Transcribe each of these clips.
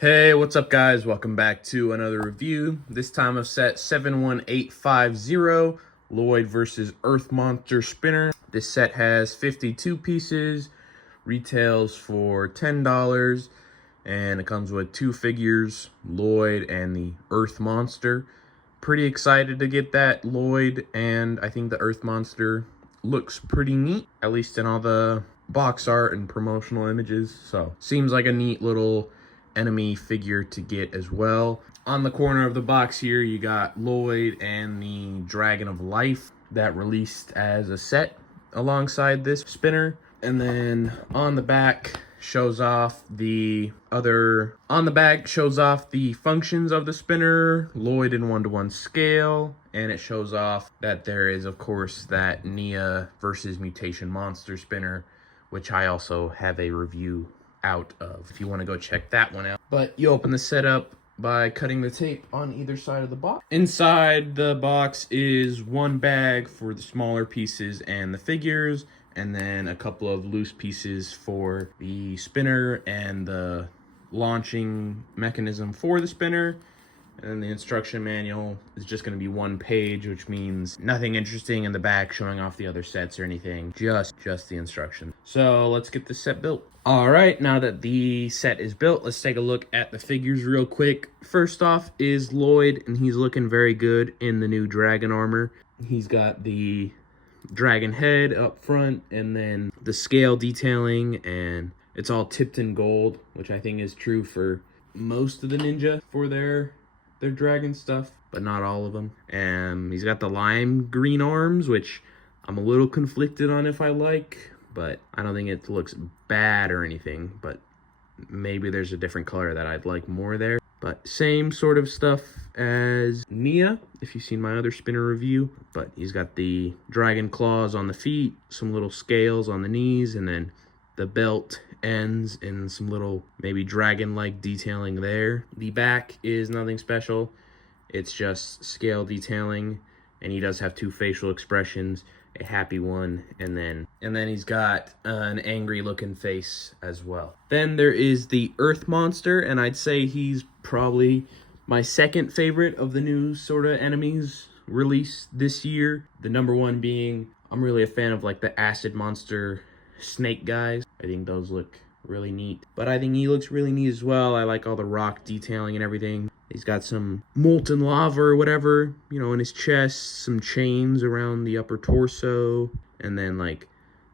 Hey, what's up guys? Welcome back to another review. This time of set 71850, Lloyd versus Earth Monster Spinner. This set has 52 pieces, retails for $10, and it comes with two figures, Lloyd and the Earth Monster. Pretty excited to get that Lloyd, and I think the Earth Monster looks pretty neat, at least in all the box art and promotional images. So seems like a neat little enemy figure to get as well. On the corner of the box here, you got Lloyd and the Dragon of Life that released as a set alongside this spinner. And then on the back shows off the functions of the spinner, Lloyd in 1:1 scale, and it shows off that there is, of course, that Nia versus Mutation Monster spinner, which I also have a review out of if you want to go check that one out. But you open the set up by cutting the tape on either side of the box. Inside the box is one bag for the smaller pieces and the figures, and then a couple of loose pieces for the spinner and the launching mechanism for the spinner. And then the instruction manual is just going to be one page, which means nothing interesting in the back showing off the other sets or anything. Just the instruction. So let's get this set built. All right, now that the set is built, let's take a look at the figures real quick. First off is Lloyd, and he's looking very good in the new dragon armor. He's got the dragon head up front, and then the scale detailing, and it's all tipped in gold, which I think is true for most of the ninja for their dragon stuff, but not all of them. And he's got the lime green arms, which I'm a little conflicted on if I like, but I don't think it looks bad or anything, but maybe there's a different color that I'd like more there. But same sort of stuff as Nia, if you've seen my other spinner review. But he's got the dragon claws on the feet, some little scales on the knees, and then the belt ends in some little maybe dragon-like detailing there. The back is nothing special. It's just scale detailing, and he does have two facial expressions, a happy one, and then he's got an angry looking face as well. Then there is the Earth Monster, and I'd say he's probably my second favorite of the new sort of enemies released this year. The number one being, I'm really a fan of like the Acid Monster snake guys. I think those look really neat, but I think he looks really neat as well. I like all the rock detailing and everything. He's got some molten lava or whatever, you know, in his chest, some chains around the upper torso, and then like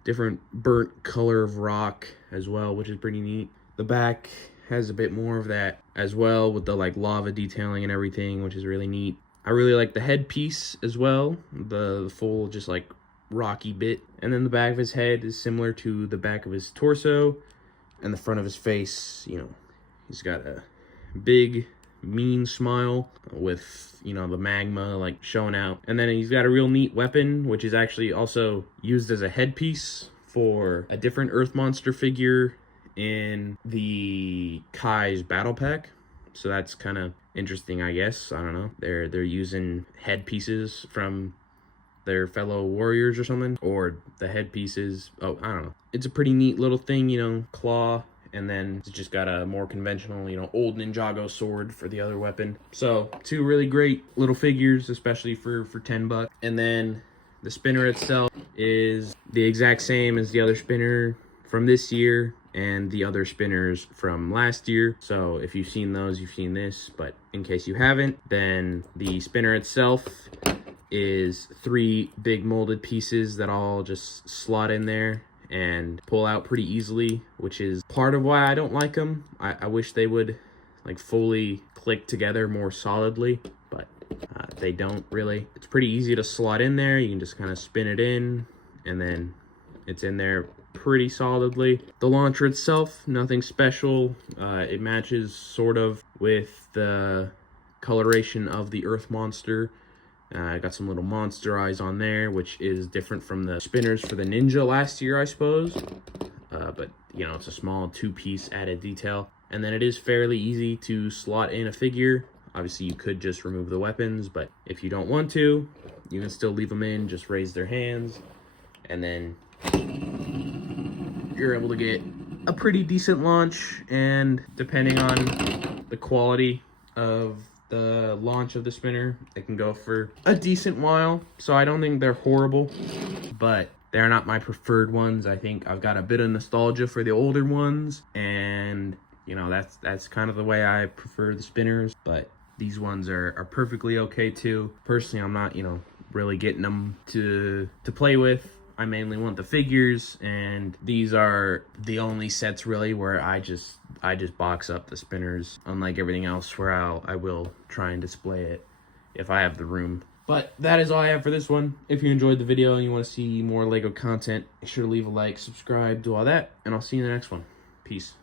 different burnt color of rock as well, which is pretty neat. The back has a bit more of that as well, with the like lava detailing and everything, which is really neat. I really like the headpiece as well, the full just like rocky bit. And then the back of his head is similar to the back of his torso, and the front of his face, you know, he's got a big mean smile with, you know, the magma like showing out. And then he's got a real neat weapon, which is actually also used as a headpiece for a different Earth Monster figure in the Kai's battle pack. So that's kind of interesting, I guess. I don't know, they're using headpieces from their fellow warriors or something, or the headpieces. Oh, I don't know. It's a pretty neat little thing, you know, claw, and then it's just got a more conventional, you know, old Ninjago sword for the other weapon. So two really great little figures, especially for $10. And then the spinner itself is the exact same as the other spinner from this year and the other spinners from last year. So if you've seen those, you've seen this, but in case you haven't, then the spinner itself is three big molded pieces that all just slot in there and pull out pretty easily, which is part of why I don't like them. I wish they would like fully click together more solidly, but they don't really. It's pretty easy to slot in there. You can just kind of spin it in, and then it's in there pretty solidly. The launcher itself, nothing special. It matches sort of with the coloration of the Earth Monster. I got some little monster eyes on there, which is different from the spinners for the ninja last year, I suppose. But, you know, it's a small two-piece added detail. And then it is fairly easy to slot in a figure. Obviously, you could just remove the weapons, but if you don't want to, you can still leave them in, just raise their hands. And then you're able to get a pretty decent launch, and depending on the quality of the launch of the spinner. It can go for a decent while, so I don't think they're horrible, but they're not my preferred ones. I think I've got a bit of nostalgia for the older ones, and you know, that's kind of the way I prefer the spinners, but these ones are perfectly okay too. Personally, I'm not, you know, really getting them to play with. I mainly want the figures, and these are the only sets really where I just box up the spinners, unlike everything else where I will try and display it if I have the room. But that is all I have for this one. If you enjoyed the video and you want to see more LEGO content, make sure to leave a like, subscribe, do all that, and I'll see you in the next one. Peace.